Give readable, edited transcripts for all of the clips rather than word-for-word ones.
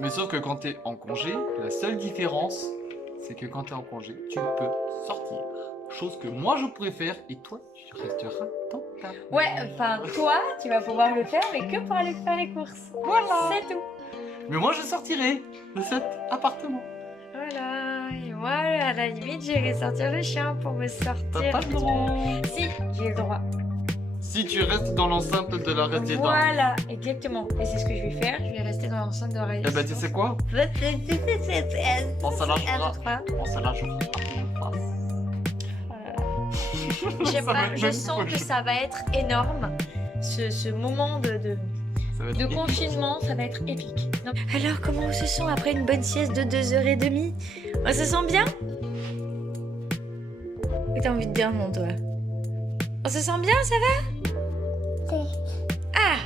Mais sauf que quand t'es en congé, la seule différence, c'est que quand t'es en congé, tu peux sortir. Chose que moi je pourrais faire et toi, tu resteras dans ta maison. Ouais, enfin, toi, tu vas pouvoir le faire, mais que pour aller faire les courses. Voilà. C'est tout. Mais moi je sortirai de cet appartement. Voilà, et moi, à la limite, j'irai sortir le chien pour me sortir. T'as pas le droit. Si, j'ai le droit. Si tu restes dans l'enceinte de la résidence. Voilà, exactement. Et c'est ce que je vais faire, je vais rester dans l'enceinte de la Eh résidence. ben tu sais quoi? On se la jouera. On se la jouera. Je sais Ça va pas, être je même sens trop que chaud. ça va être énorme. Ce moment de Ça va être épique. confinement, ça va être épique. Non. Alors, comment on se sent après une bonne sieste de 2h30? On se sent bien? Ou t'as envie de dire non, toi? On se sent bien, ça va? Ah,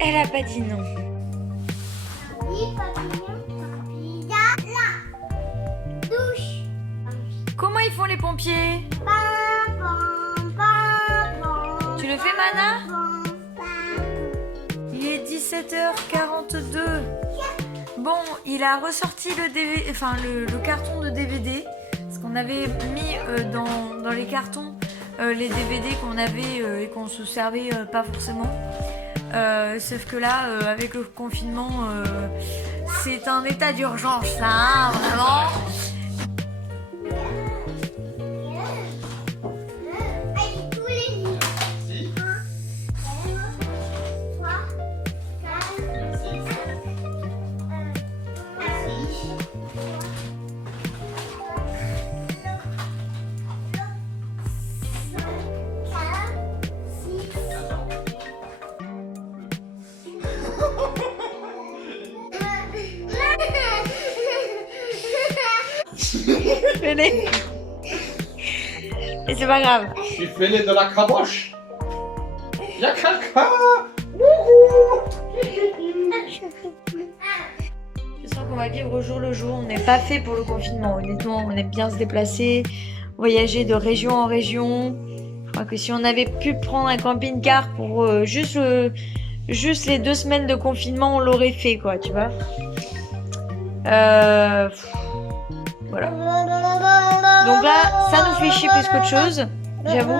elle a pas dit non. Comment ils font les pompiers? Tu le fais, Mana? Il est 17h42. Bon, il a ressorti le carton de DVD. Parce qu'on avait mis dans les cartons les DVD qu'on avait et qu'on se servait pas forcément. Sauf que là, avec le confinement, c'est un état d'urgence, ça, hein, vraiment. Venez. Et c'est pas grave. Je suis fêlé de la caboche. Y'a quelqu'un. Je sens qu'on va vivre au jour le jour. On n'est pas fait pour le confinement. Honnêtement, on aime bien se déplacer, voyager de région en région. Je crois que si on avait pu prendre un camping-car pour juste les 2 semaines de confinement, on l'aurait fait, quoi, tu vois. Voilà. Donc là, ça nous fait chier plus qu'autre chose, j'avoue.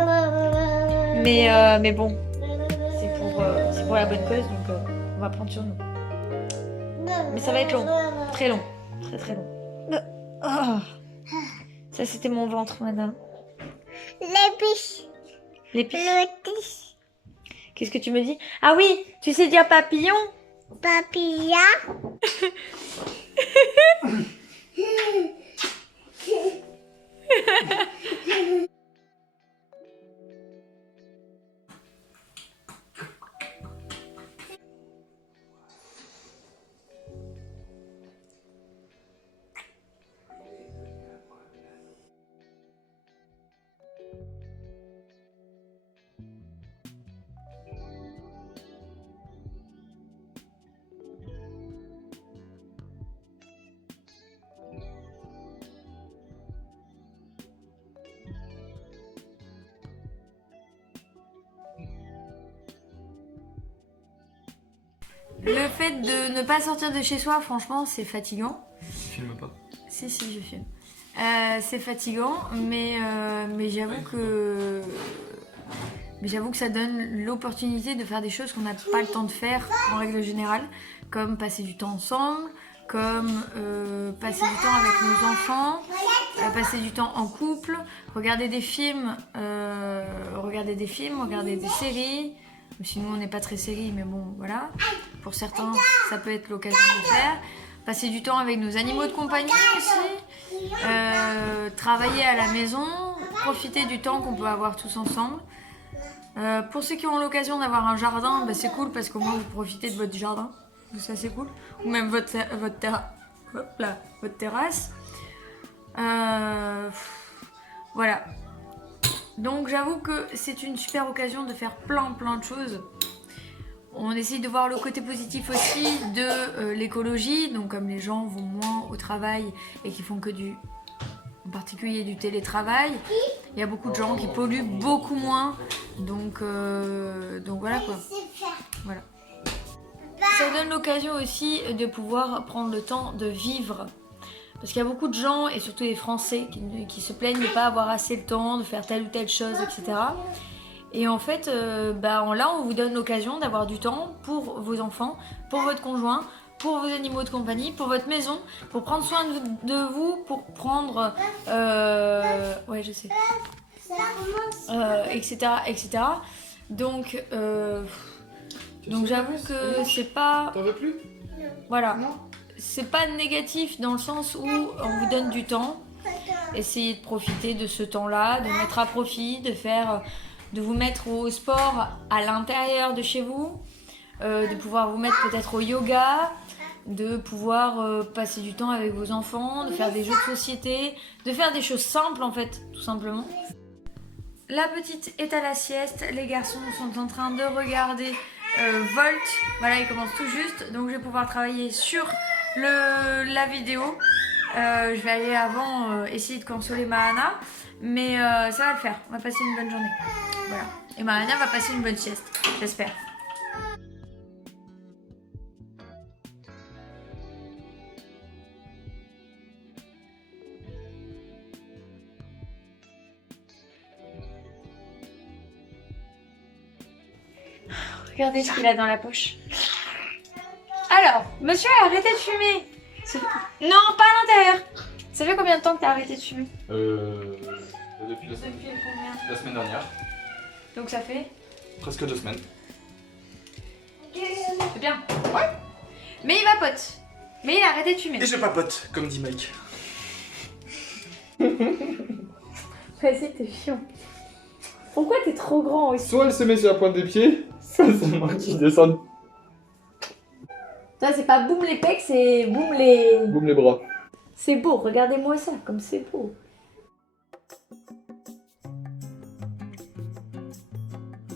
Mais bon, c'est pour la bonne cause, donc on va prendre sur nous. Mais ça va être long, très long, très très long. Oh. Ça, c'était mon ventre, madame. L'épice. L'épice. Qu'est-ce que tu me dis? Ah oui, tu sais dire papillon? Papilla. Le fait de ne pas sortir de chez soi, franchement, c'est fatigant. Filme pas. Si, je filme. C'est fatigant, mais j'avoue que... Mais j'avoue que ça donne l'opportunité de faire des choses qu'on n'a pas le temps de faire en règle générale, comme passer du temps ensemble, comme passer du temps avec nos enfants, passer du temps en couple, regarder des films, regarder des séries. Sinon on n'est pas très série, mais bon voilà. Pour certains, ça peut être l'occasion de faire. Passer du temps avec nos animaux de compagnie aussi. Travailler à la maison, profiter du temps qu'on peut avoir tous ensemble. Pour ceux qui ont l'occasion d'avoir un jardin, bah c'est cool parce qu'au moins vous profitez de votre jardin. Ça c'est cool. Ou même votre terrasse. Voilà. Donc j'avoue que c'est une super occasion de faire plein de choses. On essaye de voir le côté positif aussi de l'écologie. Donc comme les gens vont moins au travail et qui font que en particulier du télétravail, il y a beaucoup de gens qui polluent beaucoup moins. Donc voilà quoi. Voilà. ça donne l'occasion aussi de pouvoir prendre le temps de vivre. Parce qu'il y a beaucoup de gens, et surtout les Français, qui se plaignent de ne pas avoir assez le temps de faire telle ou telle chose, etc. Et en fait, là, on vous donne l'occasion d'avoir du temps pour vos enfants, pour votre conjoint, pour vos animaux de compagnie, pour votre maison, pour prendre soin de vous, pour prendre... ouais, je sais. Etc., etc. Donc j'avoue que c'est pas... T'en veux plus? Voilà. C'est pas négatif dans le sens où on vous donne du temps. Essayez de profiter de ce temps-là, de mettre à profit, de vous mettre au sport à l'intérieur de chez vous, de pouvoir vous mettre peut-être au yoga, de pouvoir passer du temps avec vos enfants, de faire des jeux de société, de faire des choses simples en fait, tout simplement. La petite est à la sieste, les garçons sont en train de regarder Volt. Voilà, ils commencent tout juste, donc je vais pouvoir travailler sur la vidéo. Je vais aller avant essayer de consoler Mahana, mais ça va le faire, on va passer une bonne journée. Voilà, et Mahana va passer une bonne sieste, j'espère. Regardez ce qu'il a dans la poche. Alors, monsieur, arrêtez de fumer. Non, pas à l'intérieur. Ça fait combien de temps que t'as arrêté de fumer? Depuis la semaine dernière. Donc ça fait Presque 2 semaines. C'est bien. Ouais. Mais il vapote. Mais il a arrêté de fumer. Et je papote, comme dit Mike. Vas-y, t'es chiant. Pourquoi t'es trop grand aussi? Soit elle se met sur la pointe des pieds, soit c'est moi qui descends. Ça, c'est pas boum les pecs, c'est boum les... Boum les bras. C'est beau, regardez-moi ça, comme c'est beau.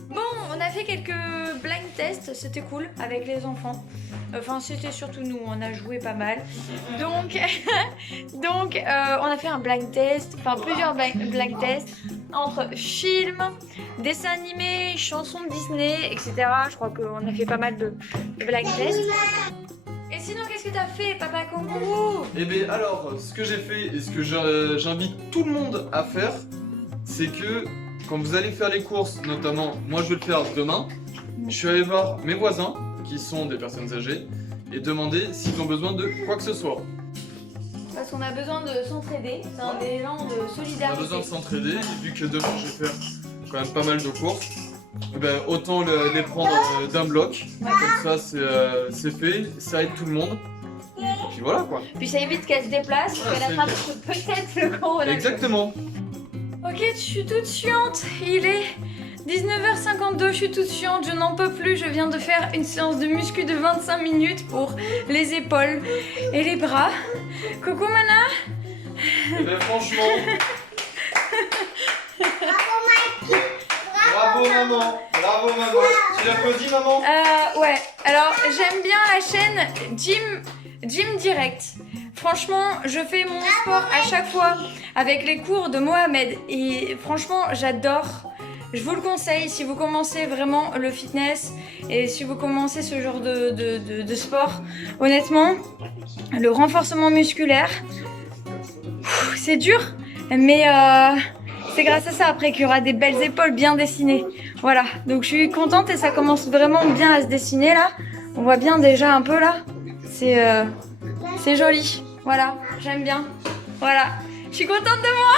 Bon, on a fait quelques blind tests, c'était cool avec les enfants. Enfin, c'était surtout nous, on a joué pas mal. Donc, on a fait un blind test, enfin plusieurs blind tests entre films, dessins animés, chansons de Disney, etc. Je crois qu'on a fait pas mal de blind tests. Et sinon, qu'est-ce que t'as fait, papa kangourou? Eh bien alors, ce que j'ai fait et ce que j'invite tout le monde à faire, c'est que quand vous allez faire les courses, notamment, moi je vais le faire demain, je suis allé voir mes voisins, qui sont des personnes âgées, et demander s'ils ont besoin de quoi que ce soit. Parce qu'on a besoin de s'entraider, c'est un élan de On solidarité. a besoin de s'entraider, et vu que demain je vais faire quand même pas mal de courses, eh ben, autant les prendre d'un bloc, Ouais. comme ça c'est fait, ça aide tout le monde, et puis voilà quoi. Puis ça évite qu'elle se déplace, Voilà, qu'elle attrape peut-être le coronavirus. Exactement. Ok, je suis toute suante, il est 19h52, je suis toute suante, je n'en peux plus, je viens de faire une séance de muscu de 25 minutes pour les épaules et les bras. Coucou Mana. Eh ben franchement, bravo maman, tu l'applaudis maman? Ouais, alors j'aime bien la chaîne Gym Direct. Franchement, je fais mon sport à chaque fois avec les cours de Mohamed et franchement, j'adore. Je vous le conseille si vous commencez vraiment le fitness et si vous commencez ce genre de sport. Honnêtement, le renforcement musculaire, c'est dur, mais c'est grâce à ça après qu'il y aura des belles épaules bien dessinées. Voilà, donc je suis contente et ça commence vraiment bien à se dessiner là. On voit bien déjà un peu là. C'est joli. Voilà, j'aime bien. Voilà, je suis contente de moi.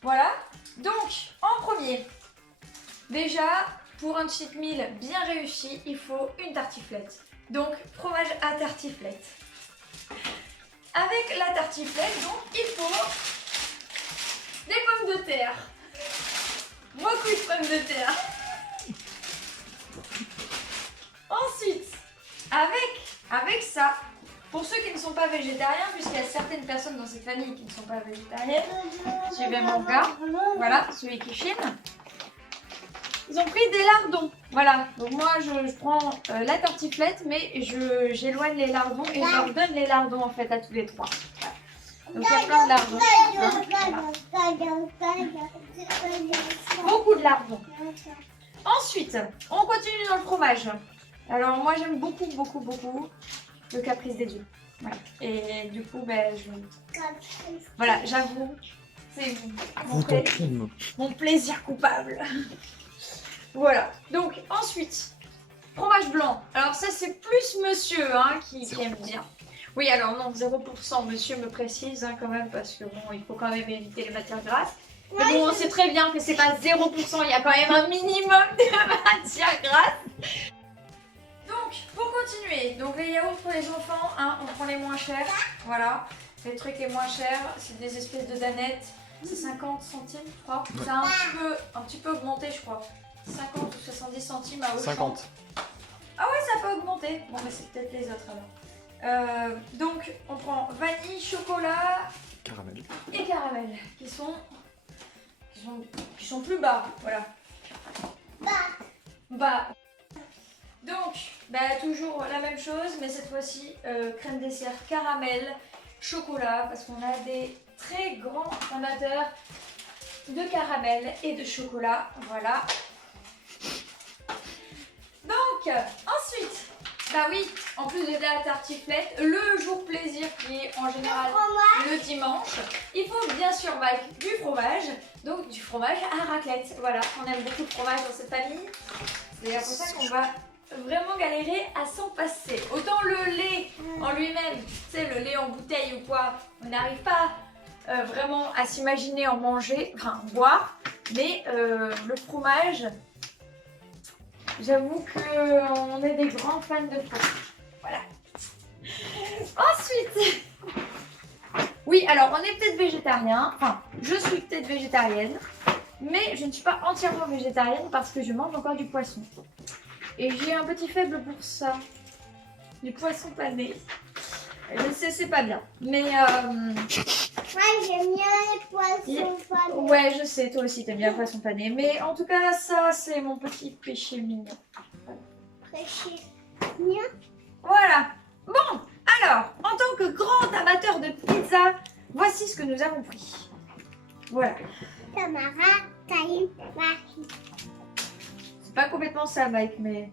Voilà, donc en premier, déjà pour un cheat meal bien réussi, il faut une tartiflette. Donc, fromage à tartiflette. Avec la tartiflette, donc, il faut des pommes de terre. Beaucoup de pommes de terre. Ensuite, avec ça, pour ceux qui ne sont pas végétariens, puisqu'il y a certaines personnes dans cette famille qui ne sont pas végétariennes, suivez mon gars, voilà, celui qui filme. Ils ont pris des lardons, voilà. Donc moi, je prends la tartiflette, mais j'éloigne les lardons et je leur donne les lardons en fait à tous les trois. Voilà. Donc il y a plein de lardons. Voilà. Beaucoup de lardons. Ensuite, on continue dans le fromage. Alors moi, j'aime beaucoup le caprice des dieux. Voilà. Et du coup, ben, voilà, j'avoue, c'est mon plaisir coupable. Voilà. Donc ensuite, fromage blanc. Alors ça, c'est plus monsieur hein, qui aime bien. Oui, alors non, 0%, monsieur me précise hein, quand même, parce que bon, il faut quand même éviter les matières grasses. Mais bon, on sait très bien que c'est pas 0%, il y a quand même un minimum de matières grasses. Donc, pour continuer, donc les yaourts pour les enfants, hein, on prend les moins chers, voilà. Les trucs les moins chers, c'est des espèces de danettes, c'est 50 centimes, je crois. Ça a un petit peu augmenté, je crois. 50 ou 70 centimes à Auchan. 50. Ah ouais, ça peut augmenter. Bon, mais c'est peut-être les autres alors. Donc, on prend vanille, chocolat Caramel. et caramel, qui sont plus bas, voilà. Bas. Donc, bah, toujours la même chose, mais cette fois-ci, crème dessert caramel, chocolat, parce qu'on a des très grands amateurs de caramel et de chocolat, voilà. Donc, ensuite, bah oui, en plus de la tartiflette, le jour plaisir qui est en général le dimanche, il faut bien sûr du fromage, donc du fromage à raclette. Voilà, on aime beaucoup de fromage dans cette famille, c'est pour ça qu'on va vraiment galérer à s'en passer. Autant le lait en lui-même, tu sais, le lait en bouteille ou quoi, on n'arrive pas vraiment à s'imaginer en manger, enfin boire, mais le fromage, j'avoue qu'on est des grands fans de fromage. Voilà. Ensuite, oui, alors on est peut-être végétarien, enfin je suis peut-être végétarienne, mais je ne suis pas entièrement végétarienne parce que je mange encore du poisson. Et j'ai un petit faible pour ça. Du poisson pané. Je sais, c'est pas bien. Mais Moi, j'aime bien les poissons panés. ouais, je sais, toi aussi t'aimes bien le poisson pané. Mais en tout cas, ça, c'est mon petit péché mignon. Péché mignon. Voilà. Bon, alors, en tant que grand amateur de pizza, voici ce que nous avons pris. Voilà. Tamara, Taïm, Marie. C'est pas complètement ça, Mike, mais...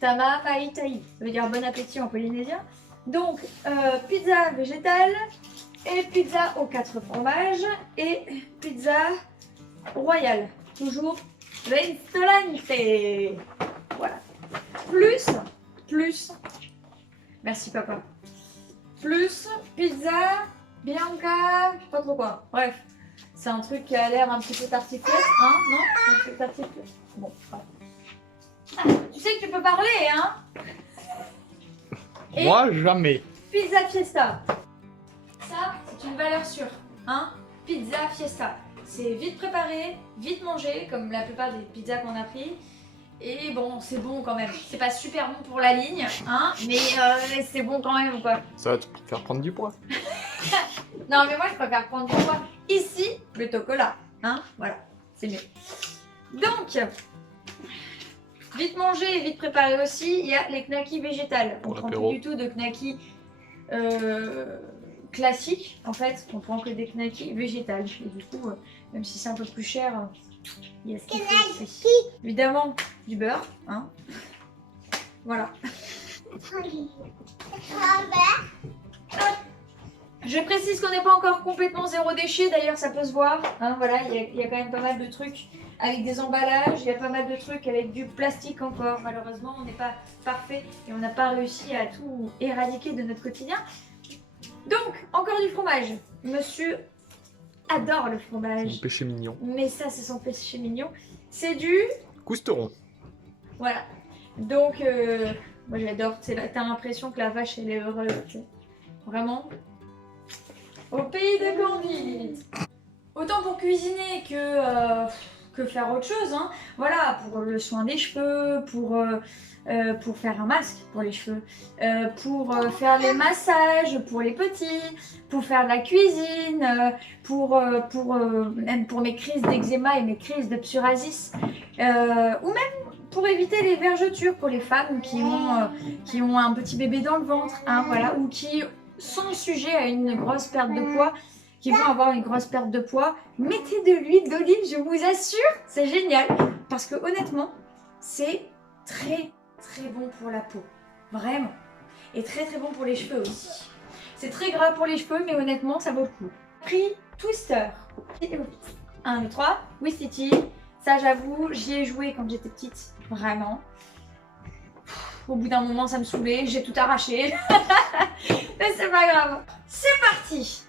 Tama, Mai, Tai. Ça veut dire bon appétit en polynésien. Donc, pizza végétale et pizza aux 4 fromages et pizza royale. Toujours restaurante. Voilà. Plus. Merci papa. Plus pizza bianca, je sais pas trop quoi. Bref, c'est un truc qui a l'air un petit peu tartiflette, hein? Non? C'est un truc tartiflette. Bon, voilà. Ah, tu sais que tu peux parler, hein? Et Moi, jamais. pizza fiesta. Ça, c'est une valeur sûre, hein? Pizza fiesta. C'est vite préparé, vite mangé, comme la plupart des pizzas qu'on a pris. Et bon, c'est bon quand même. C'est pas super bon pour la ligne, hein? Mais c'est bon quand même, quoi. Ça va te faire prendre du poids. Non, mais moi, je préfère prendre du poids ici plutôt que là, hein? Voilà, c'est mieux. Donc, vite mangé et vite préparé aussi, il y a les knackis végétales. On Pour prend l'apéro. plus du tout de knackis classiques, en fait. On prend que des knackis végétales. Et du coup, même si c'est un peu plus cher, il y a ce qu'il faut aussi. Évidemment, du beurre, hein. Voilà. Je précise qu'on n'est pas encore complètement zéro déchet, d'ailleurs ça peut se voir, hein, voilà, il y a quand même pas mal de trucs avec des emballages, il y a pas mal de trucs avec du plastique encore, malheureusement on n'est pas parfait et on n'a pas réussi à tout éradiquer de notre quotidien. Donc, encore du fromage, monsieur adore le Mon fromage, péché mignon. mais ça c'est son péché mignon, c'est du Cousteron. Voilà. Donc, moi j'adore. T'as l'impression que la vache elle est heureuse. Tu sais. Vraiment. Au pays de Candide. Autant pour cuisiner que faire autre chose. Hein. Voilà, pour le soin des cheveux, pour faire un masque pour les cheveux, pour faire les massages pour les petits, pour faire de la cuisine, même pour mes crises d'eczéma et mes crises de psoriasis, ou même pour éviter les vergetures pour les femmes qui ont un petit bébé dans le ventre, hein, voilà, ou qui sont sujets à une grosse perte de poids, qui vont avoir une grosse perte de poids. Mettez de l'huile d'olive, je vous assure, c'est génial, parce que honnêtement, c'est très bon pour la peau, vraiment, et très bon pour les cheveux aussi. C'est très gras pour les cheveux, mais honnêtement, ça vaut le coup. Prix Twister. 1, 2, 3, Wistiti. Ça, j'avoue, j'y ai joué quand j'étais petite, vraiment. Au bout d'un moment, ça me saoulait, j'ai tout arraché. Mais c'est pas grave. C'est parti.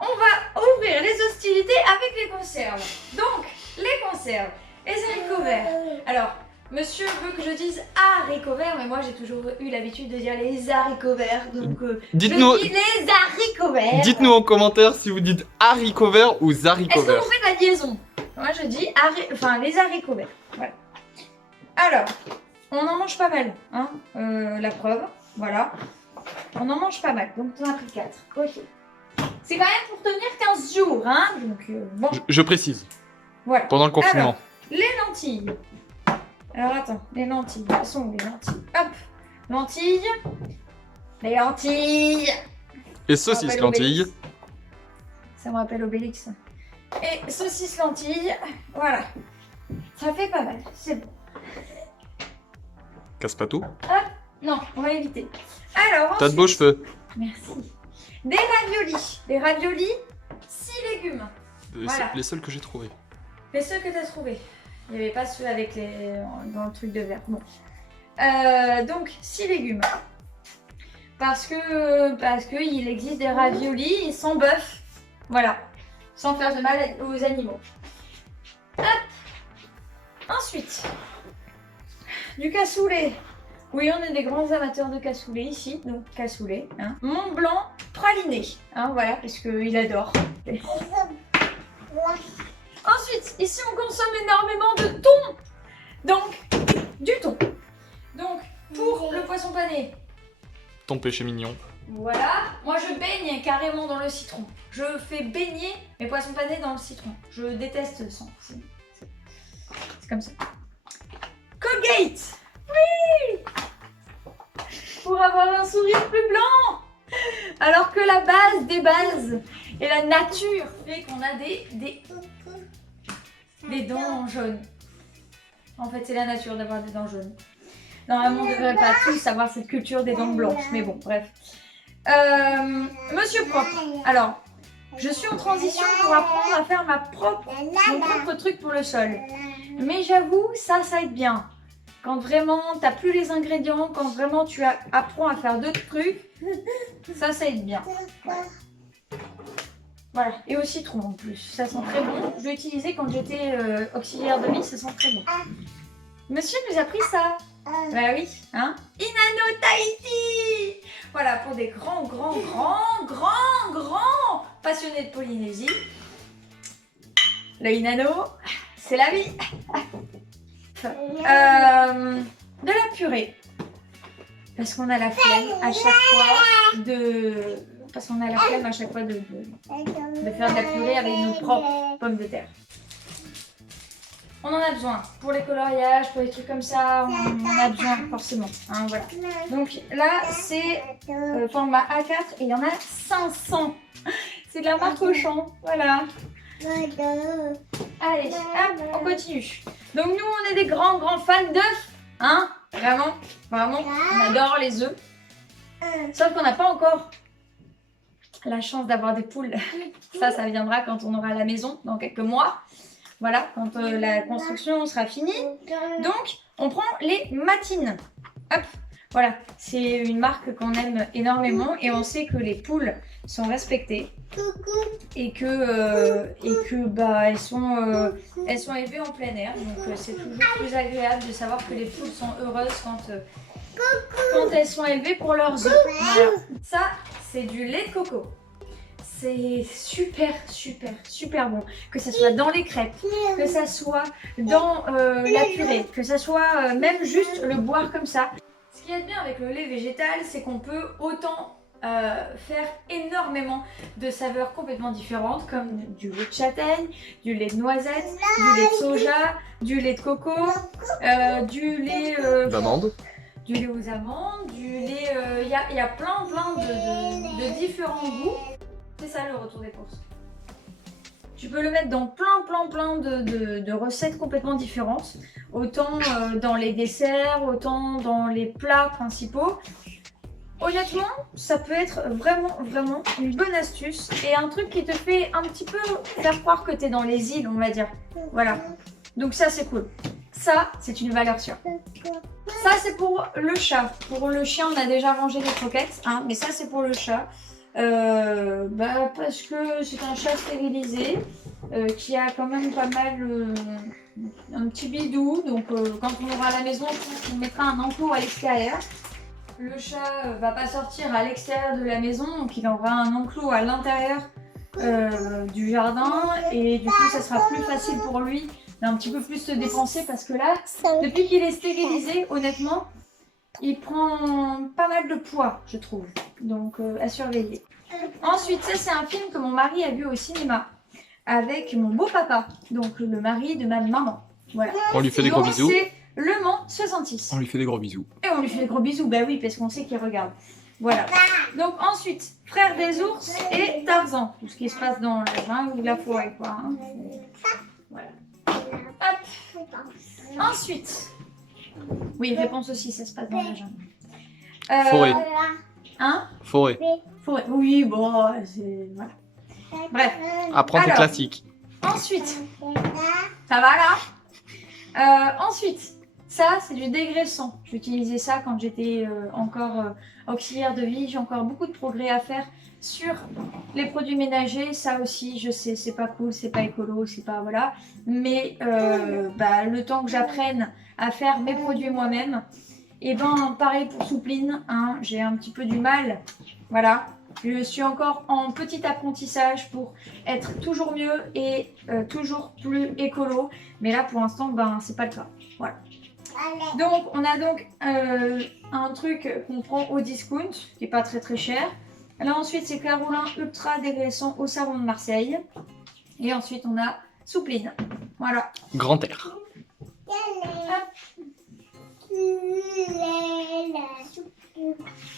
On va ouvrir les hostilités avec les conserves. Donc, les conserves, les haricots verts. Alors, monsieur veut que je dise haricots verts, mais moi j'ai toujours eu l'habitude de dire les haricots verts. Donc, dites-nous, je dis les haricots verts. Dites-nous en commentaire si vous dites haricots verts ou haricots Est-ce que verts. vous faites la liaison? Moi je dis les haricots verts. Voilà. Alors, on en mange pas mal, hein, la preuve, voilà. On en mange pas mal, donc on a pris 4. Ok. C'est quand même pour tenir 15 jours, hein, donc bon. Je précise, Voilà. pendant le confinement. Alors, les lentilles. Alors attends, les lentilles, elles sont où les lentilles? Hop, lentilles. Les lentilles. Et saucisses Ça me rappelle lentilles. Obélix. Ça me rappelle Obélix. Et saucisses lentilles, voilà. Ça fait pas mal, c'est bon. Casse pas tout. Non, on va éviter. Alors, T'as de beaux cheveux. merci. Des raviolis. Des raviolis, 6 légumes. Voilà. Les seuls que j'ai trouvés. Mais ceux que tu as trouvés. Il n'y avait pas ceux avec dans le truc de verre. Bon. Donc, 6 légumes. Parce que il existe des raviolis sans bœuf. Voilà. Sans faire de mal aux animaux. Hop. Ensuite, du cassoulet. Oui, on est des grands amateurs de cassoulet ici, donc cassoulet. Hein. Mont Blanc praliné, hein, voilà, parce qu'il adore. Ensuite, ici on consomme énormément de thon. Donc, du thon. Donc, pour le poisson pané, Ton péché mignon. voilà. Moi je baigne carrément dans le citron. Je fais baigner mes poissons panés dans le citron. Je déteste ça. C'est comme ça. Colgate. Oui. Pour avoir un sourire plus blanc. Alors que la base des bases et la nature fait qu'on a des dents jaunes. En fait, c'est la nature d'avoir des dents jaunes. Normalement, on ne devrait pas tous avoir cette culture des dents blanches, mais bon, bref. Monsieur Propre. Alors, je suis en transition pour apprendre à faire mon propre truc pour le sol. Mais j'avoue, ça aide bien. Quand vraiment, t'as plus les ingrédients, quand vraiment tu apprends à faire d'autres trucs, ça aide bien. Voilà, et au citron en plus, ça sent très bon. Je l'ai utilisé quand j'étais auxiliaire de vie, ça sent très bon. Monsieur nous a pris ça. Bah oui, hein. Inano Tahiti. Voilà, pour des grands passionnés de Polynésie. Le Inano, c'est la vie. De la purée. Parce qu'on a la flemme à chaque fois de... Parce qu'on a la flemme à chaque fois de faire de la purée avec nos propres pommes de terre. On en a besoin pour les coloriages, pour les trucs comme ça, on en a besoin forcément. Hein, voilà. Donc là, c'est format A4 et il y en a 500. C'est de la marque Auchan, voilà. Allez, hop, on continue. Donc nous, on est des grands fans d'œufs, hein, vraiment, on adore les œufs. Sauf qu'on n'a pas encore la chance d'avoir des poules. Ça viendra quand on aura la maison, dans quelques mois. Voilà, quand la construction sera finie. Donc, on prend les matines. Hop, Voilà, c'est une marque qu'on aime énormément et on sait que les poules sont respectées et que bah elles sont élevées en plein air. Donc c'est toujours plus agréable de savoir que les poules sont heureuses quand elles sont élevées pour leurs œufs. Voilà. Ça, c'est du lait de coco. C'est super bon. Que ça soit dans les crêpes, que ça soit dans la purée, que ça soit même juste le boire comme ça. Ce qu'il y a de bien avec le lait végétal, c'est qu'on peut autant faire énormément de saveurs complètement différentes, comme du lait de châtaigne, du lait de noisette, du lait de soja, du lait de coco, du lait D'amande. du lait aux amandes, du lait... Il y a plein de différents goûts. C'est ça le retour des courses. Tu peux le mettre dans plein de recettes complètement différentes. Autant dans les desserts, autant dans les plats principaux. Honnêtement, ça peut être vraiment une bonne astuce. Et un truc qui te fait un petit peu faire croire que tu es dans les îles, on va dire. Voilà. Donc ça, c'est cool. Ça, c'est une valeur sûre. Ça, c'est pour le chat. Pour le chien, on a déjà rangé les croquettes. Hein, mais ça, c'est pour le chat. Parce que c'est un chat stérilisé qui a quand même pas mal un petit bidou. Donc quand on aura à la maison, on mettra un enclos à l'extérieur. Le chat va pas sortir à l'extérieur de la maison, donc il aura un enclos à l'intérieur du jardin. Et du coup ça sera plus facile pour lui d'un petit peu plus se dépenser, parce que là, depuis qu'il est stérilisé, honnêtement, il prend pas mal de poids, je trouve. Donc à surveiller. Ensuite, ça c'est un film que mon mari a vu au cinéma avec mon beau-papa, donc le mari de ma maman. Voilà. On lui fait des gros Donc, bisous. c'est Le Mans 66. On lui fait des gros bisous. Et on lui fait des gros bisous, bah oui, parce qu'on sait qu'il regarde. Voilà. Donc ensuite, Frères des ours et Tarzan. Tout ce qui se passe dans la jungle ou la forêt, quoi. Hein. Voilà. Hop. Ensuite. Oui, réponse aussi, ça se passe dans la jungle. Forêt. Hein? Forêt. Forêt. Oui, bon, c'est... Voilà. Bref. Apprendre les Alors. classiques. Ensuite. Ça va là? Ensuite. Ça, c'est du dégraissant. J'utilisais ça quand j'étais encore auxiliaire de vie. J'ai encore beaucoup de progrès à faire sur les produits ménagers. Ça aussi, je sais, c'est pas cool, c'est pas écolo, c'est pas... Voilà. Mais le temps que j'apprenne à faire mes produits moi-même, et ben pareil pour Soupline. Hein, j'ai un petit peu du mal. Voilà. Je suis encore en petit apprentissage pour être toujours mieux et toujours plus écolo. Mais là, pour l'instant, c'est pas le cas. Voilà. Donc, on a donc un truc qu'on prend au discount, qui est pas très cher. Là, ensuite, c'est Caroline Ultra dégraissant au savon de Marseille. Et ensuite, on a Soupline. Voilà. Grand air.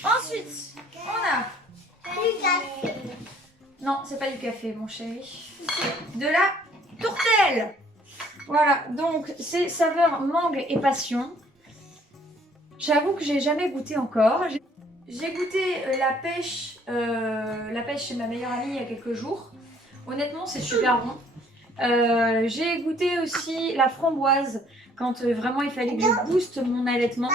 Ensuite, on a... Non, c'est pas du café, mon chéri. De la tourtelle. Voilà, donc c'est saveur mangue et passion. J'avoue que j'ai jamais goûté encore. J'ai goûté la pêche chez ma meilleure amie il y a quelques jours. Honnêtement, c'est super bon. J'ai goûté aussi la framboise quand vraiment il fallait que je booste mon allaitement.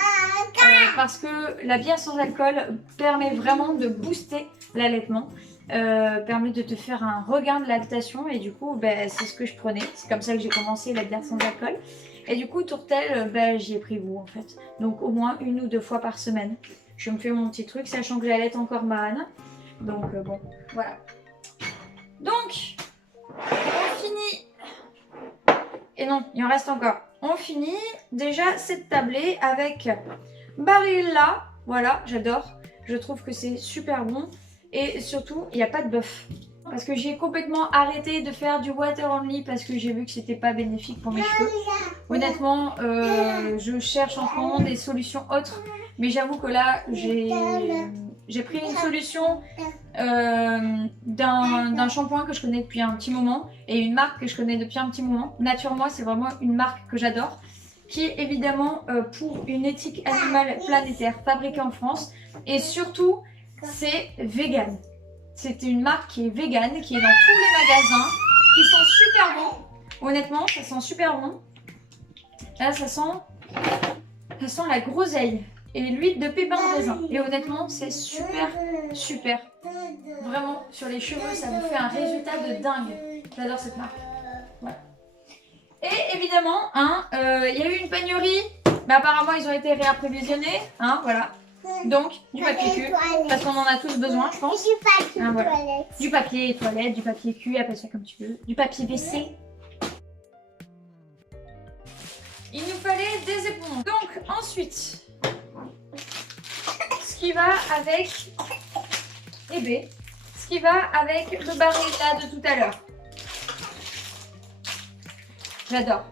Parce que la bière sans alcool permet vraiment de booster l'allaitement. Permet de te faire un regain de lactation et du coup c'est ce que je prenais. C'est comme ça que j'ai commencé la bière sans alcool. Et du coup tourtelle, j'y ai pris goût en fait. Donc au moins 1 ou 2 fois par semaine. Je me fais mon petit truc, sachant que j'allaite encore ma Anne. Donc bon, voilà. Donc, on finit. Et non, il en reste encore. On finit déjà cette tablée avec Barilla. Voilà, j'adore. Je trouve que c'est super bon. Et surtout, il n'y a pas de bœuf. Parce que j'ai complètement arrêté de faire du water only parce que j'ai vu que c'était pas bénéfique pour mes cheveux. Honnêtement, je cherche en ce moment des solutions autres. Mais j'avoue que là, j'ai pris une solution d'un shampoing que je connais depuis un petit moment et une marque que je connais depuis un petit moment. Nature Moi, c'est vraiment une marque que j'adore, qui est évidemment pour une éthique animale planétaire, fabriquée en France. Et surtout, c'est vegan. C'est une marque qui est vegan, qui est dans tous les magasins, qui sont super bons. Honnêtement, ça sent super bon. Là, ça sent la groseille. et l'huile de pépins de raisin. Et honnêtement, c'est super, super. Vraiment, sur les cheveux, ça vous fait un résultat de dingue. J'adore cette marque. Voilà. Et évidemment, il y a eu une pénurie, mais apparemment ils ont été réapprovisionnés. Voilà. Donc, du papier cul, parce qu'on en a tous besoin, je pense. Du papier Voilà. toilette. Du papier toilette, du papier cul, appelle ça comme tu veux. Du papier WC. Il nous fallait des éponges. Donc, ensuite, ce qui va avec... Eh bien, ce qui va avec le baril là de tout à l'heure. J'adore.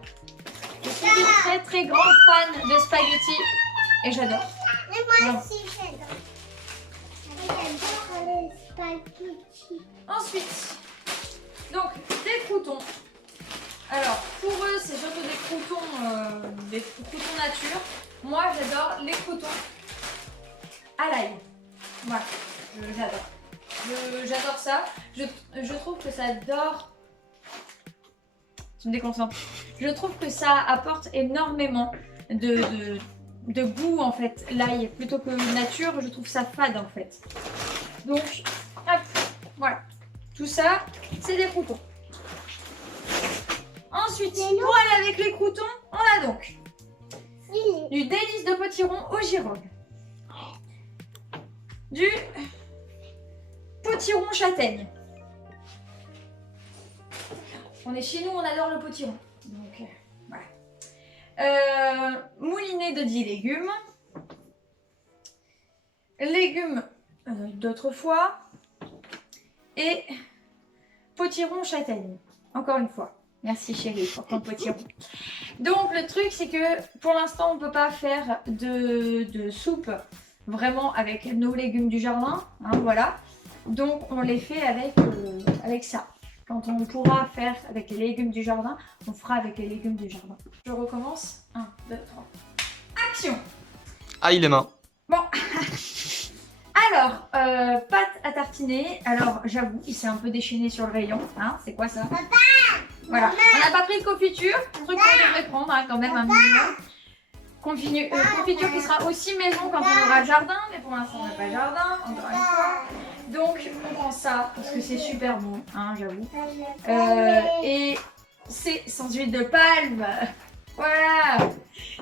Je suis une très très grande fan de spaghettis et j'adore. Et moi Non. aussi, j'adore. J'adore les spaghettis. Ensuite, donc des croutons. Alors pour eux, c'est surtout des croutons nature. Moi, j'adore les croutons à l'ail. Voilà, j'adore. J'adore ça. Je trouve que ça dort. Tu me déconcentres. Je trouve que ça apporte énormément de goût en fait. L'ail plutôt que nature, je trouve ça fade en fait. Donc, hop, voilà. Tout ça, c'est des croutons. Ensuite, pour aller avec les croutons, on a donc du délice de potiron au girofle. Du potiron châtaigne. On est chez nous, on adore le potiron. Donc, voilà. Moulinet de 10 légumes. Légumes d'autrefois. Et potiron châtaigne. Encore une fois. Merci chérie pour ton potiron. Donc le truc c'est que pour l'instant on ne peut pas faire de soupe vraiment avec nos légumes du jardin. Voilà. Donc on les fait avec ça. Quand on pourra faire avec les légumes du jardin, on fera avec les légumes du jardin. Je recommence. 1, 2, 3. Action! Aïe les mains. Bon. Alors, pâte à tartiner. Alors, j'avoue, il s'est un peu déchaîné sur le rayon. C'est quoi ça? Papa! Voilà. On n'a pas pris de confiture. Un truc qu'on devrait prendre quand même un minimum. Confiture qui sera aussi maison quand on aura le jardin. Mais pour l'instant, on n'a pas le jardin. Encore une fois. Donc, on prend ça parce que c'est super bon, j'avoue. Et c'est sans huile de palme. Voilà.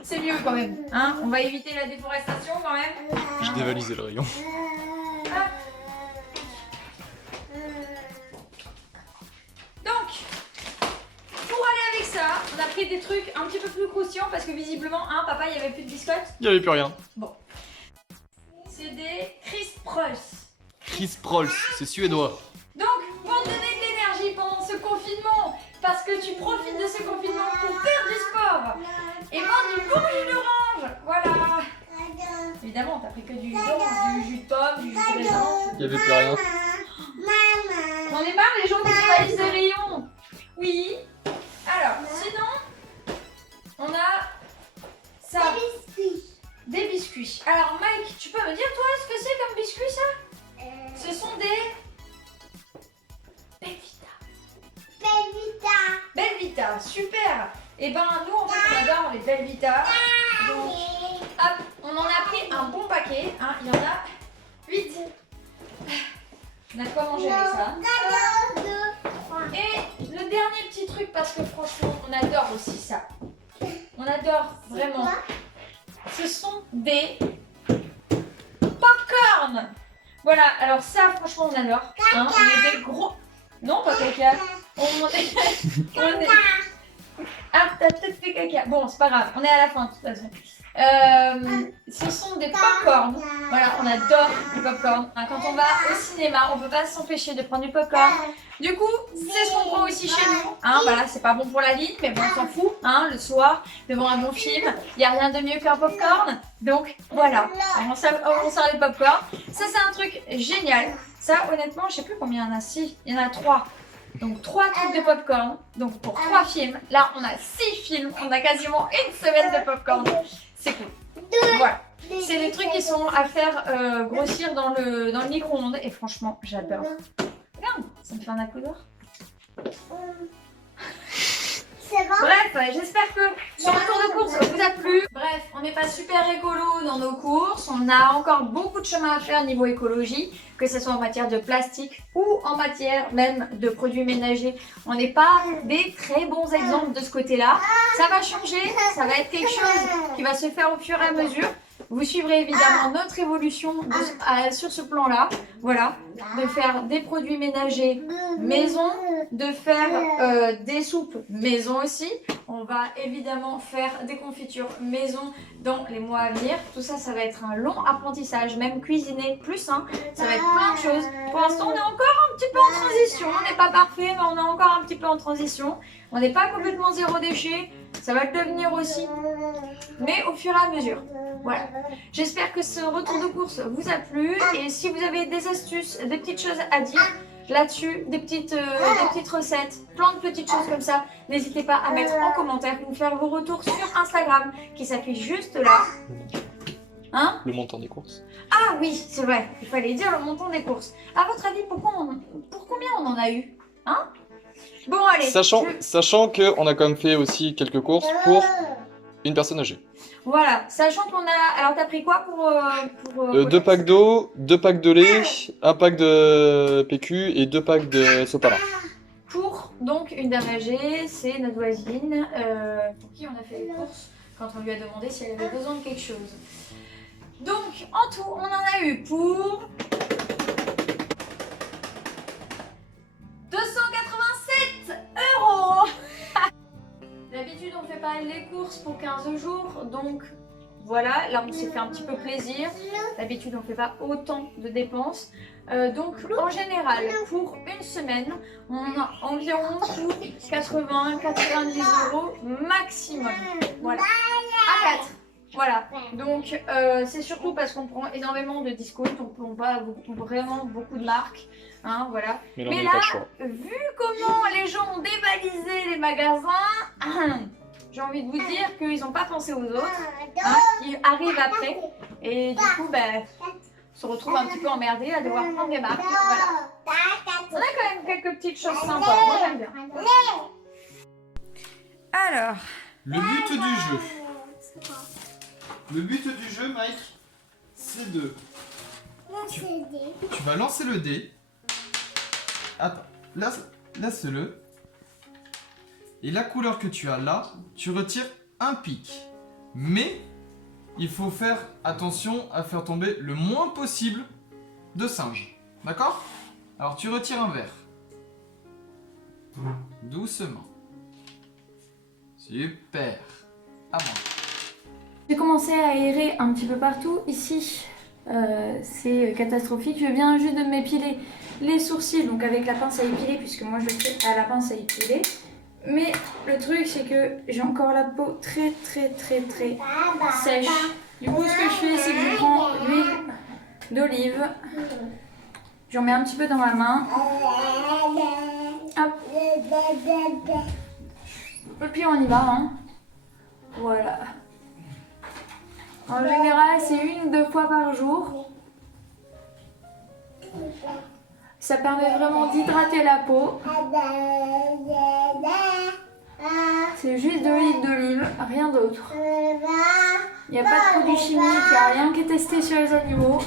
C'est mieux quand même. On va éviter la déforestation quand même. Je dévalisais le rayon. Donc, pour aller avec ça, on a pris des trucs un petit peu plus croustillants parce que visiblement, papa, il n'y avait plus de biscottes. Il n'y avait plus rien. Bon. C'est des Crisp Rolls. Crisp Rolls, c'est suédois. Donc, pour te donner de l'énergie pendant ce confinement, parce que tu profites de ce confinement pour faire du sport et boire du bon jus d'orange. Voilà. Évidemment, t'as pris que du jus d'orange, du jus de pomme, du jus de raisin. Il n'y avait plus rien. J'en ai marre les gens qui envahissent les rayons. Oui. Alors, sinon, on a ça. Des biscuits. Alors, Mike, tu peux me dire toi ce que c'est comme biscuit ça? Ce sont des Belvita. Belvita, super. Et ben nous en fait on adore les Belvita. Donc hop, on en a pris un bon paquet. Il y en a 8. On a quoi manger avec ça. Et le dernier petit truc parce que franchement on adore aussi ça. On adore vraiment. Ce sont des popcorn. Voilà, alors ça franchement on adore. On est des gros... Non, pas caca. On est... Ah, t'as peut-être fait caca. Bon, c'est pas grave, on est à la fin de toute façon. Ce sont des popcorn. Voilà, on adore les popcorn. Quand on va au cinéma, on peut pas s'empêcher de prendre du popcorn. Du coup, c'est ce qu'on prend aussi chez nous. Voilà, c'est pas bon pour la vie, mais bon, on s'en fout. Le soir, devant un bon film, il n'y a rien de mieux qu'un popcorn. Donc voilà, on sort les popcorn. Ça, c'est un truc génial. Ça, honnêtement, je sais plus combien il y en a. Si, il y en a 3. Donc 3 trucs de popcorn. Donc pour 3 films. Là, on a 6 films. On a quasiment une semaine de popcorn. C'est cool. Voilà. C'est des trucs qui sont à faire grossir dans le micro-ondes. Et franchement, j'adore. Regarde, ça me fait un accord. C'est bon? Bref, j'espère que ce retour de course vous a plu. Bref, on est n'est pas super écolo dans nos courses, on a encore beaucoup de chemin à faire niveau écologie, que ce soit en matière de plastique ou en matière même de produits ménagers. On n'est pas des très bons exemples de ce côté-là. Ça va changer, ça va être quelque chose qui va se faire au fur et à mesure. Vous suivrez évidemment notre évolution sur ce plan-là. Voilà, de faire des produits ménagers maison, de faire des soupes maison aussi. On va évidemment faire des confitures maison dans les mois à venir. Tout ça, ça va être un long apprentissage, même cuisiner plus sain. Ça va être plein de choses. Pour l'instant, on est encore un petit peu en transition. On n'est pas parfait, mais on est encore un petit peu en transition. On n'est pas complètement zéro déchet. Ça va le devenir aussi, mais au fur et à mesure. Voilà. J'espère que ce retour de course vous a plu. Et si vous avez des astuces, des petites choses à dire là-dessus, des petites recettes, plein de petites choses comme ça, n'hésitez pas à mettre en commentaire ou faire vos retours sur Instagram qui s'affiche juste là. Hein? Le montant des courses. Ah oui, c'est vrai, il fallait dire le montant des courses. À votre avis, pour combien on en a eu? Hein? Bon, allez. Sachant qu'on a quand même fait aussi quelques courses pour une personne âgée. Voilà, sachant qu'on a... Alors, t'as pris quoi pour 2 packs d'eau, 2 packs de lait, 1 pack de PQ et 2 packs de sopalin. Pour, donc, une dame âgée, c'est notre voisine, pour qui on a fait les courses quand on lui a demandé si elle avait besoin de quelque chose. Donc, en tout, on en a eu pour... 287 €. D'habitude, on fait pas les courses pour 15 jours, donc voilà, là on s'est fait un petit peu plaisir. D'habitude, on fait pas autant de dépenses. Donc, en général, pour une semaine, on a environ 80-90 € maximum. Voilà, à 4. Voilà, donc c'est surtout parce qu'on prend énormément de discounts, on prend pas vraiment beaucoup de marques, hein, voilà. Mais là, vu comment les gens ont dévalisé les magasins, j'ai envie de vous dire qu'ils n'ont pas pensé aux autres, hein, qui arrivent après, et du coup, ben, on se retrouve un petit peu emmerdé à devoir prendre des marques. Voilà. On a quand même quelques petites choses sympas, moi j'aime bien. Alors, le but du jeu. Le but du jeu, Mike, c'est de... Tu vas lancer le dé. Attends, laisse-le. Et la couleur que tu as là, tu retires un pic. Mais il faut faire attention à faire tomber le moins possible de singes. D'accord? Alors tu retires un vert. Doucement. Super. À moi. J'ai commencé à aérer un petit peu partout. Ici, c'est catastrophique. Je viens juste de m'épiler les sourcils, donc avec la pince à épiler, puisque moi je fais à la pince à épiler. Mais le truc, c'est que j'ai encore la peau très sèche. Du coup, ce que je fais, c'est que je prends l'huile d'olive. J'en mets un petit peu dans ma main. Hop. Et puis on y va, hein. Voilà. En général, c'est 1 ou 2 fois par jour. Ça permet vraiment d'hydrater la peau. C'est juste de l'huile d'olive, rien d'autre. Il n'y a pas de produits chimiques, il n'y a rien qui est testé sur les animaux.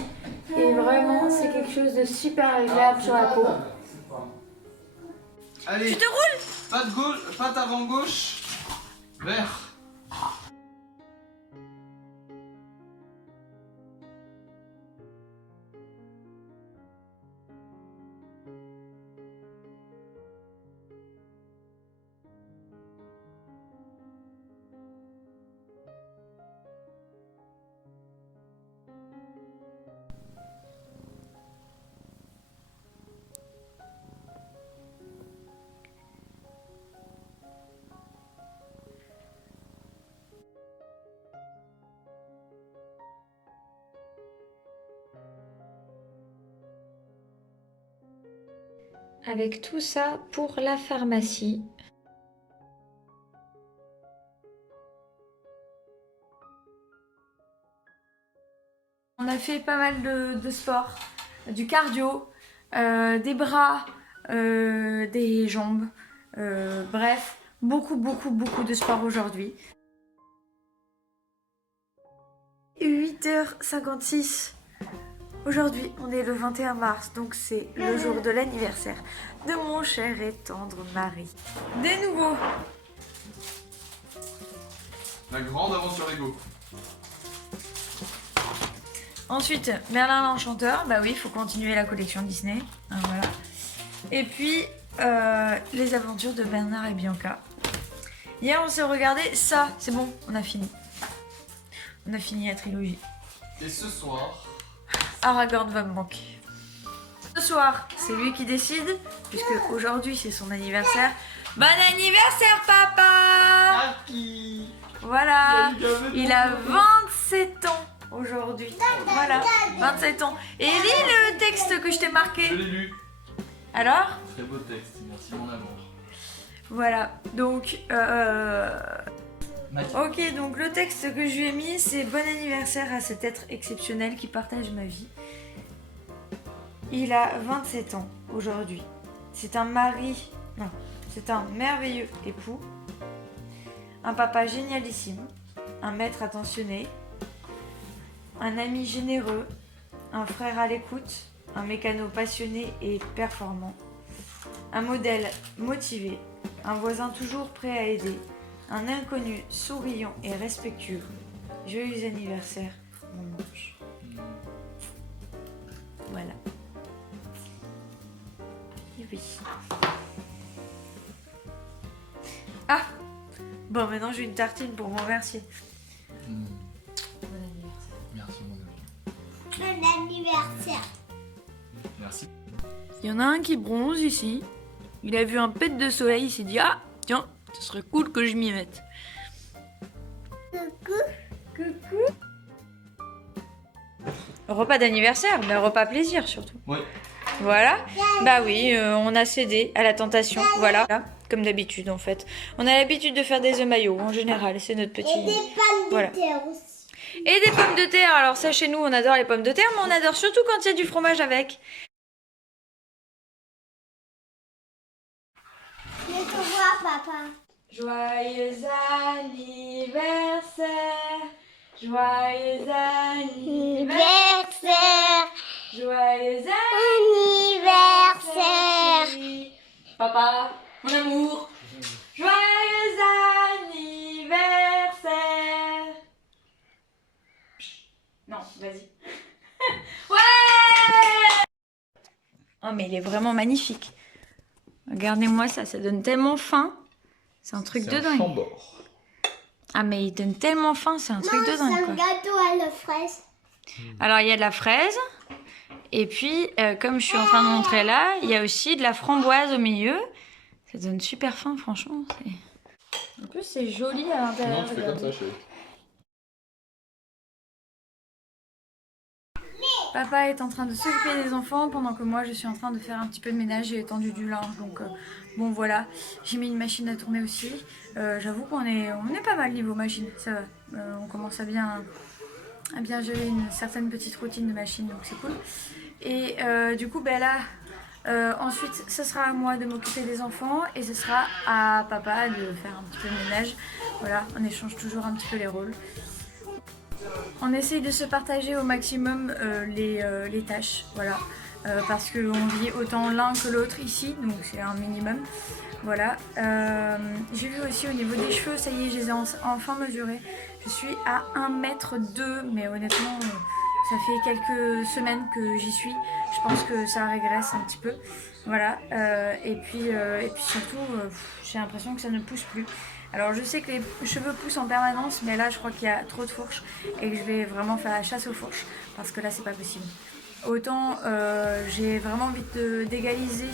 Et vraiment, c'est quelque chose de super agréable sur la peau. Allez, tu te roules. Patte avant gauche, vert. Avec tout ça pour la pharmacie. On a fait pas mal de sport, du cardio, des bras, des jambes, bref, beaucoup de sport aujourd'hui. 8h56. Aujourd'hui, on est le 21 mars, donc c'est le jour de l'anniversaire de mon cher et tendre mari. Des nouveaux. La grande aventure Lego. Ensuite, Merlin l'Enchanteur. Bah oui, il faut continuer la collection Disney. Hein, voilà. Et puis, les aventures de Bernard et Bianca. Hier, on s'est regardé ça. C'est bon, on a fini. On a fini la trilogie. Et ce soir... Aragorn va me manquer. Ce soir, c'est lui qui décide, puisque aujourd'hui, c'est son anniversaire. Bon anniversaire, papa! Voilà, il a 27 ans aujourd'hui. Voilà, 27 ans. Et lis le texte que je t'ai marqué. Je l'ai lu. Alors? Très beau texte, merci mon amour. Voilà, donc... Ok, donc le texte que je lui ai mis, c'est bon anniversaire à cet être exceptionnel qui partage ma vie. Il a 27 ans aujourd'hui. C'est un mari, non, c'est un merveilleux époux, un papa génialissime, un maître attentionné, un ami généreux, un frère à l'écoute, un mécano passionné et performant, un modèle motivé, un voisin toujours prêt à aider, un inconnu souriant et respectueux. Joyeux anniversaire, mon ange. Voilà. Et oui. Ah! Bon, maintenant j'ai une tartine pour me remercier. Bon anniversaire. Merci mon amour. Bon anniversaire. Merci. Il y en a un qui bronze ici. Il a vu un pet de soleil, il s'est dit ah, tiens, ce serait cool que je m'y mette. Coucou. Coucou. Repas d'anniversaire, mais repas plaisir surtout. Ouais. Voilà. Bah oui, on a cédé à la tentation. Voilà. Comme d'habitude en fait. On a l'habitude de faire des œufs maillots en général. C'est notre petit. Et des pommes Voilà. de terre aussi. Et des pommes de terre. Alors ça chez nous, on adore les pommes de terre, mais on adore surtout quand il y a du fromage avec. Je te vois, papa. Joyeux anniversaire. Joyeux anniversaire. Joyeux Anniversaire. chérie. Papa, mon amour. Joyeux anniversaire. Non, vas-y. Ouais. Oh mais il est vraiment magnifique. Regardez-moi ça, ça donne tellement faim. C'est un truc de dingue. Chambord. Ah mais il donne tellement faim, c'est un truc de C'est dingue un quoi. gâteau à la fraise. Alors il y a de la fraise. Et puis, comme je suis en train de montrer là, il y a aussi de la framboise au milieu. Ça donne super faim, franchement. En plus, c'est joli à l'intérieur. Non, tu fais comme ça, chérie. Papa est en train de s'occuper des enfants pendant que moi, je suis en train de faire un petit peu de ménage. J'ai étendu du linge, donc bon, voilà. J'ai mis une machine à tourner aussi. J'avoue qu'on est pas mal niveau machine, ça va. On commence à bien gérer une certaine petite routine de machine, donc c'est cool. Et du coup, ben là, ensuite, ce sera à moi de m'occuper des enfants et ce sera à papa de faire un petit peu de ménage. Voilà, on échange toujours un petit peu les rôles. On essaye de se partager au maximum les tâches, voilà. Parce qu'on vit autant l'un que l'autre ici, donc c'est un minimum. Voilà. J'ai vu aussi au niveau des cheveux, ça y est, je les ai enfin mesurés. Je suis à 1,2 m, mais honnêtement, ça fait quelques semaines que j'y suis. Je pense que ça régresse un petit peu. Voilà. Et puis surtout, j'ai l'impression que ça ne pousse plus. Alors je sais que les cheveux poussent en permanence, mais là je crois qu'il y a trop de fourches et que je vais vraiment faire la chasse aux fourches parce que là c'est pas possible. Autant j'ai vraiment envie d'égaliser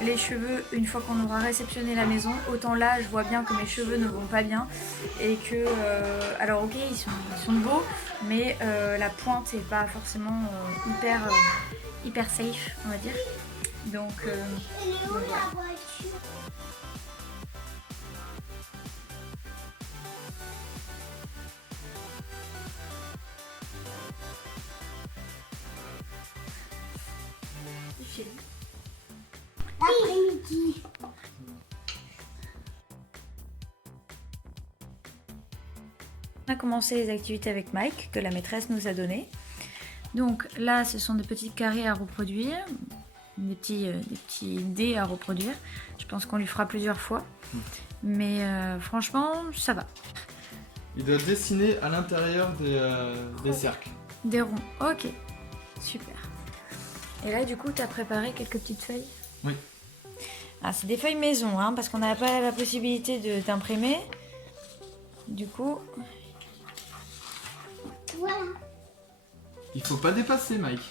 les cheveux une fois qu'on aura réceptionné la maison, autant là je vois bien que mes cheveux ne vont pas bien et que, alors ok ils sont beaux, mais la pointe n'est pas forcément hyper safe on va dire. Donc, Elle est où voilà. la voiture? L'après-midi. On a commencé les activités avec Mike, que la maîtresse nous a données. Donc là, ce sont des petits carrés à reproduire, des petits dés à reproduire. Je pense qu'on lui fera plusieurs fois. Mais franchement, ça va. Il doit dessiner à l'intérieur des cercles. Des ronds, ok. Super. Et là, du coup, tu as préparé quelques petites feuilles? Oui. Ah, c'est des feuilles maison, hein, parce qu'on n'a pas la possibilité d'imprimer. Du coup, Voilà. Il faut pas dépasser, Mike.